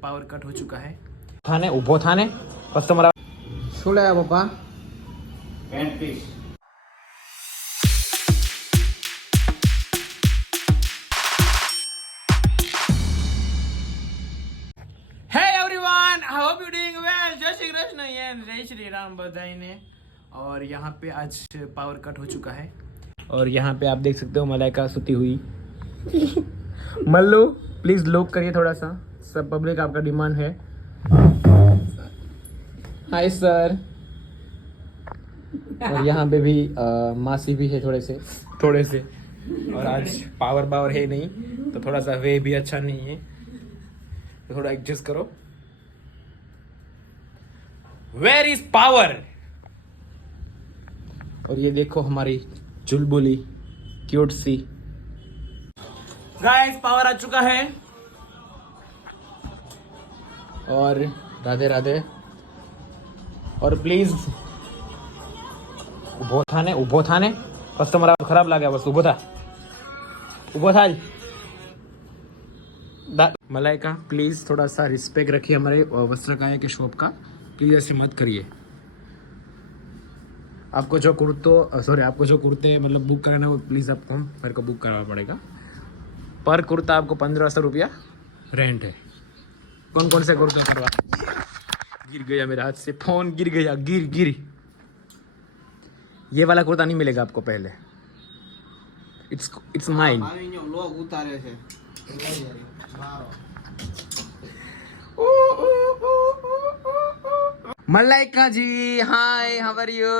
Power cut हो चुका है। थाने उभो थाने कस्टमर શું લાયા પપ્પા? Pant piece. Hey everyone, I hope you doing well. जय श्री कृष्ण एंड जय श्री राम बधाई ने। और यहाँ पे आज पावर कट हो चुका है और यहाँ पे आप देख सकते हो मलाइका सुती हुई। मल्लू प्लीज लुक करिए थोड़ा सा, सब पब्लिक आपका डिमांड है। Hi sir. और यहाँ पे भी मासी भी है थोड़े से और आज पावर है नहीं तो थोड़ा सा वे भी अच्छा नहीं है तो थोड़ा एडजस्ट करो। Where is power? और ये देखो हमारी चुलबुली क्यूट सी। गाइस पावर आ चुका है और राधे राधे। और प्लीज उभो थाने कस्टमर खराब लागे बस उभो था मलाइका प्लीज थोड़ा सा रिस्पेक्ट रखिए हमारे वस्त्रकाय के शॉप का, प्लीज ऐसे मत करिए। आपको जो कुर्ते मतलब बुक कराना है वो प्लीज आपको मेरे को बुक करना पड़ेगा। पर कुर्ता आपको 1500 रुपया रेंट है। कौन कौन से कुर्ता करवा? गिर गया मेरे हाथ से फोन, गिर गया गिर। ये वाला कुर्ता नहीं मिलेगा आपको पहले। It's mine. लोग उतारे છે. मलाइका जी हाय, हाउ आर यू?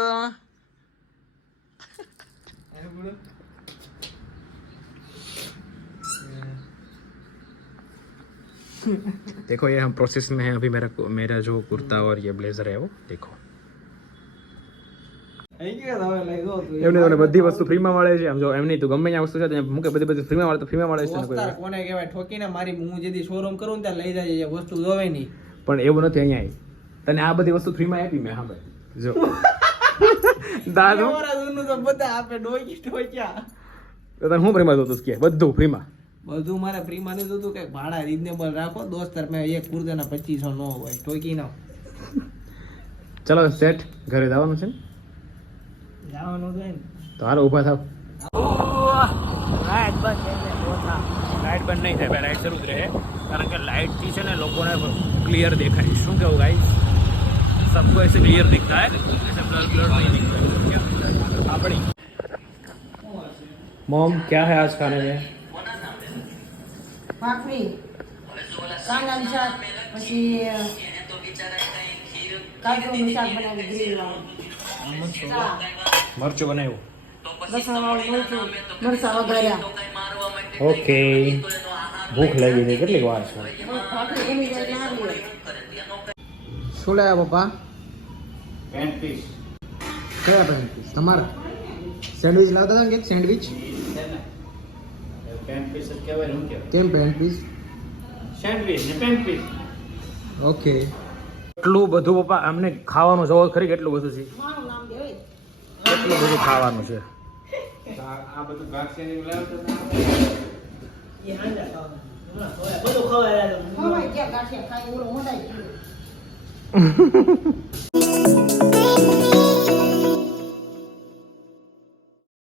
देखो ये हम प्रोसेस में है अभी। मेरा जो कुर्ता और ये ब्लेजर है वो देखो। એમને બધી વસ્તુ ફ્રીમાં મળે છે આમ જો એમ નહીં તો ગમે ત્યાં વસ્તુ છે મૂકે બધી ફ્રીમાં મળે તો ફ્રીમાં મળે છે। કોને કહેવાય ઠોકીને મારી હું જેથી શોરૂમ કરું ત્યાં લઈ જાય વસ્તુ જોવે નહીં પણ એવું નથી અહીંયા તને આ બધી વસ્તુ ફ્રીમાં આપી મેં। હા ભાઈ જો દાદુ તો બધા આપે ઠોક્યા તો તને હું ફ્રીમાં જોતું કે બધું ફ્રીમાં? બધું મારે ફ્રીમાં નહીં જોતું કે ભાડા રીઝનેબલ રાખો દોસ્તર। મેં એક કુર્તાના 2500 ન હોય ઠોકી ના। ચલો સેટ ઘરે જવાનું છે જવાનું છે તો હાલો ઊભા થાવ। લાઈટ બંધ લાઈટ બંધ નહીં થાય ભાઈ, લાઈટ શરૂ જ રહે કારણ કે લાઈટથી છે ને લોકોને ક્લિયર દેખાય। શું કેવું ગાઈસ? सबको ऐसे क्लियर दिखता है, ऐसे ब्लर नहीं दिखता। अपनी मॉम क्या है आज खाने में? ભાખરી, કાંદાનું શાક, પછી કાજુનું શાક બનાવ્યું ગ્રીન વાળું, મરચું બનાવ્યું, લસણવાળું મરચું, મરચાં વઘાર્યા। ઓકે ભૂખ લાગી છે કેટલી વાર છે? ભાખરી બની જાય એટલે આવી। શું લાયા પપ્પા? Pant piece. કયા પેન્ટ પીસ તમારા? સેન્ડવિચ લાવતા હતા ને? સેન્ડવિચ પેન્ટ પીસ જ કહેવાય ને? શું કેમ પેન્ટ પીસ? સેન્ડવિચ ને પેન્ટ પીસ. ઓકે એટલું બધું પપ્પા અમને ખાવાનું જોવો ખરી કેટલું બધું છે? મારું નામ દેવાય કેટલું બધું ખાવાનું છે? આ બધું ગાંઠિયાની લાવતા ખવાય ગયા ગાંઠિયા ખાઈ ઓલો મોઢાઈ ગયું।